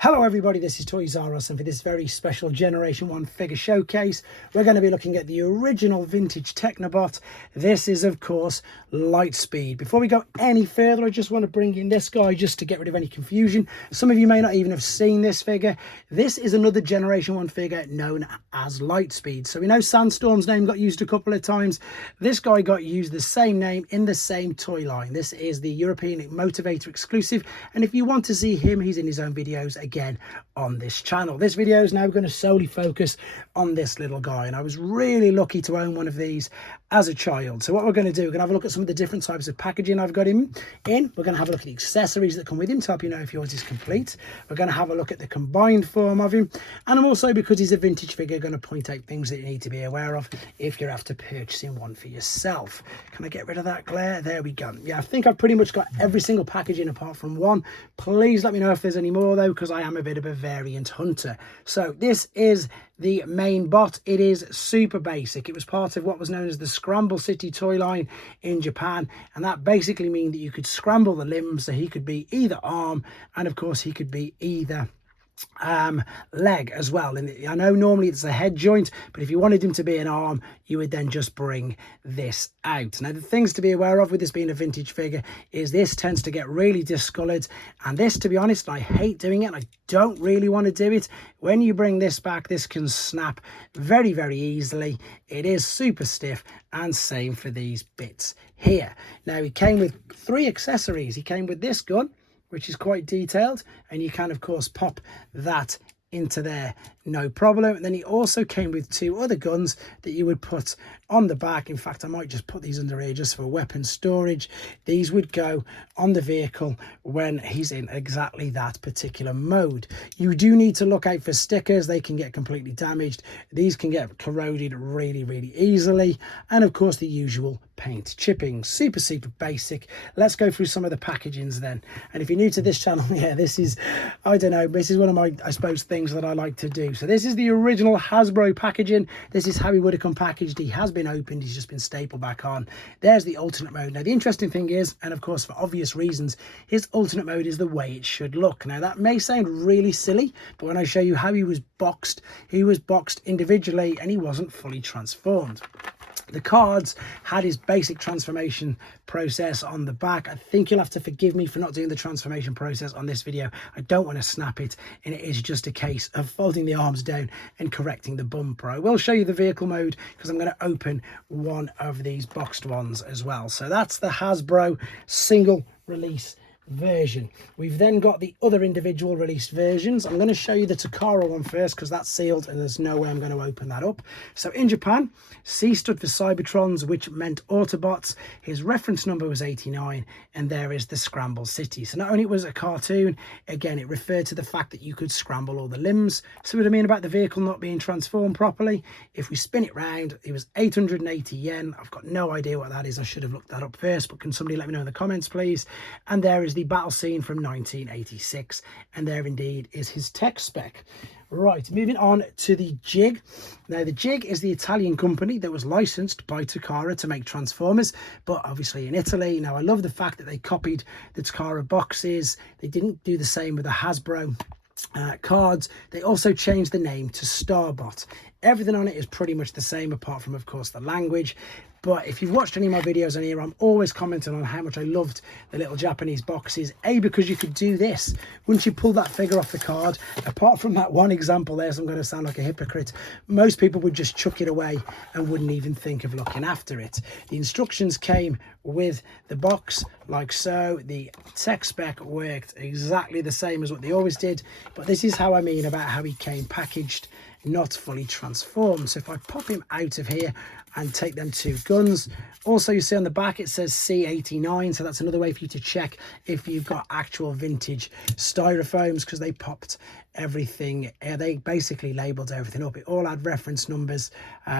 Hello everybody, this is Toys R Us, and for this very special Generation 1 figure showcase, we're going to be looking at the original vintage Technobot. This is, of course, Lightspeed. Before we go any further, I just want to bring in this guy just to get rid of any confusion. Some of you may not even have seen this figure. This is another Generation 1 figure known as Lightspeed. So we know Sandstorm's name got used a couple of times. This guy got used the same name in the same toy line. This is the European Motivator exclusive, and if you want to see him, he's in his own videos again on this channel. This video is now going to solely focus on this little guy, and I was really lucky to own one of these as a child. So what we're going to do, we're going to have a look at some of the different types of packaging I've got him in. We're going to have a look at the accessories that come with him to help you know if yours is complete. We're going to have a look at the combined form of him, and I'm also, because he's a vintage figure, going to point out things that you need to be aware of if you're after purchasing one for yourself. Can I get rid of that glare? There we go. Yeah, I think I've pretty much got every single packaging apart from one. Please let me know if there's any more though, because I am a bit of a variant hunter. So this is the main bot. It is super basic. It was part of what was known as the Scramble City toy line in Japan, and that basically means that you could scramble the limbs, so he could be either arm, and of course he could be either leg as well. And I know normally it's a head joint, but if you wanted him to be an arm, you would then just bring this out. Now the things to be aware of with this being a vintage figure is this tends to get really discolored, and this, to be honest, I hate doing it. I don't really want to do it. When you bring this back, this can snap very easily. It is super stiff, and same for these bits here. Now he came with 3 accessories. He came with this gun, which is quite detailed, and you can of course pop that into there, no problem. And then he also came with 2 other guns that you would put on the back. In fact, I might just put these under here just for weapon storage. These would go on the vehicle when he's in exactly that particular mode. You do need to look out for stickers. They can get completely damaged. These can get corroded really easily, and of course the usual paint chipping. Super basic. Let's go through some of the packagings then. And if you're new to this channel, yeah, this is, I don't know, this is one of my, I suppose, things that I like to do. So this is the original Hasbro packaging. This is how he would have come packaged. He has been opened, he's just been stapled back on. There's the alternate mode. Now the interesting thing is, and of course for obvious reasons, his alternate mode is the way it should look. Now that may sound really silly, but when I show you how he was boxed individually, and he wasn't fully transformed. The cards had his basic transformation process on the back. I think you'll have to forgive me for not doing the transformation process on this video. I don't want to snap it, and it is just a case of folding the arms down and correcting the bumper. I will show you the vehicle mode because I'm going to open one of these boxed ones as well. So that's the Hasbro single release version. We've then got the other individual released versions. I'm going to show you the Takara one first because that's sealed and there's no way I'm going to open that up. So in Japan, C stood for Cybertrons, which meant Autobots. His reference number was 89, and there is the Scramble City. So not only was it a cartoon, again, it referred to the fact that you could scramble all the limbs. So what I mean about the vehicle not being transformed properly, if we spin it round, it was 880 yen. I've got no idea what that is. I should have looked that up first, but can somebody let me know in the comments, please? And there is the battle scene from 1986, and there indeed is his tech spec. Right, moving on to the Jig. Now the Jig is the Italian company that was licensed by Takara to make Transformers, but obviously in Italy. Now I love the fact that they copied the Takara boxes. They didn't do the same with the Hasbro cards. They also changed the name to Starbot. Everything on it is pretty much the same, apart from of course the language. But if you've watched any of my videos on here, I'm always commenting on how much I loved the little Japanese boxes. Because you could do this. Once you pull that figure off the card, apart from that one example there, so I'm going to sound like a hypocrite, most people would just chuck it away and wouldn't even think of looking after it. The instructions came with the box like so. The tech spec worked exactly the same as what they always did, but this is how I mean about how he came packaged, not fully transformed. So if I pop him out of here and take them 2 guns, also you see on the back it says C89, so that's another way for you to check if you've got actual vintage styrofoams, because they popped everything, they basically labeled everything up. It all had reference numbers,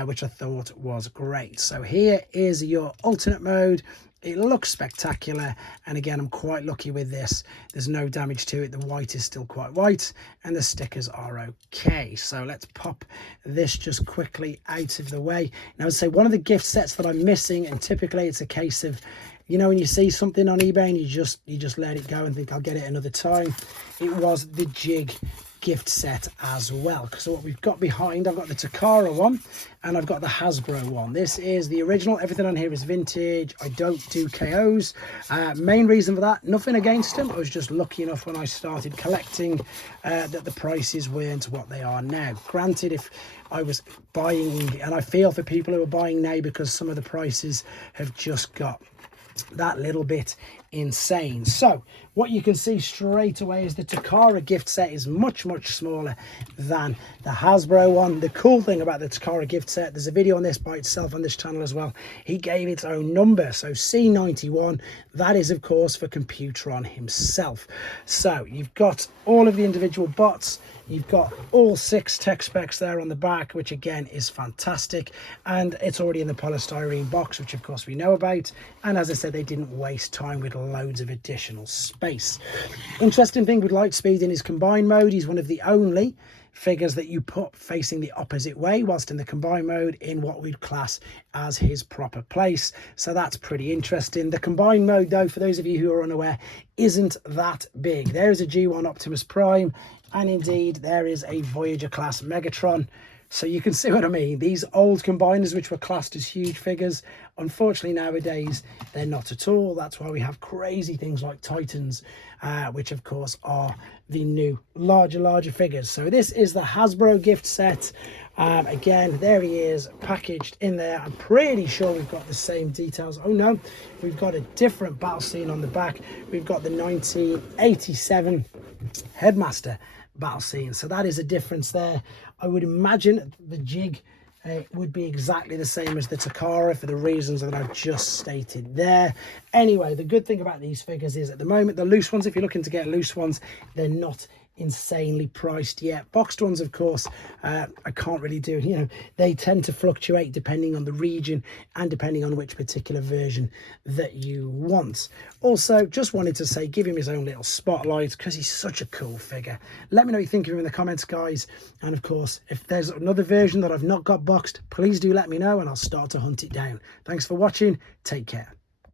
which I thought was great. So here is your alternate mode. It looks spectacular, and again, I'm quite lucky with this. There's no damage to it. The white is still quite white, and the stickers are okay. So let's pop this just quickly out of the way. Now, I'd say one of the gift sets that I'm missing, and typically it's a case of You know, when you see something on eBay and you just let it go and think I'll get it another time. It was the jig gift set as well. So what we've got behind, I've got the Takara one and I've got the Hasbro one. This is the original. Everything on here is vintage. I don't do KOs. Main reason for that, nothing against them. I was just lucky enough when I started collecting that the prices weren't what they are now. Granted, if I was buying, and I feel for people who are buying now because some of the prices have just got that little bit insane. So what you can see straight away is the Takara gift set is much smaller than the Hasbro one. The cool thing about the Takara gift set, there's a video on this by itself on this channel as well. He gave its own number, so C91. That is of course for Computron himself. So you've got all of the individual bots. You've got all 6 tech specs there on the back, which again is fantastic, and it's already in the polystyrene box, which of course we know about. And as I said, they didn't waste time with loads of additional space. Interesting thing with Lightspeed in his combined mode, he's one of the only figures that you put facing the opposite way, whilst in the combined mode in what we'd class as his proper place. So that's pretty interesting. The combined mode though, for those of you who are unaware, isn't that big. There is a G1 Optimus Prime, and indeed there is a Voyager class Megatron. So you can see what I mean. These old combiners, which were classed as huge figures, unfortunately nowadays they're not at all. That's why we have crazy things like Titans, which of course are the new larger figures. So this is the Hasbro gift set. Again, there he is packaged in there. I'm pretty sure we've got the same details. Oh no, we've got a different battle scene on the back. We've got the 1987 Headmaster battle scene, so that is a difference there. I would imagine the jig would be exactly the same as the Takara for the reasons that I've just stated there. Anyway, the good thing about these figures is at the moment, the loose ones, if you're looking to get loose ones, they're not insanely priced yet. Boxed ones, of course, I can't really do, you know, they tend to fluctuate depending on the region and depending on which particular version that you want. Also, just wanted to say, give him his own little spotlight because he's such a cool figure. Let me know what you think of him in the comments, guys. And of course, if there's another version that I've not got boxed, please do let me know and I'll start to hunt it down. Thanks for watching. Take care.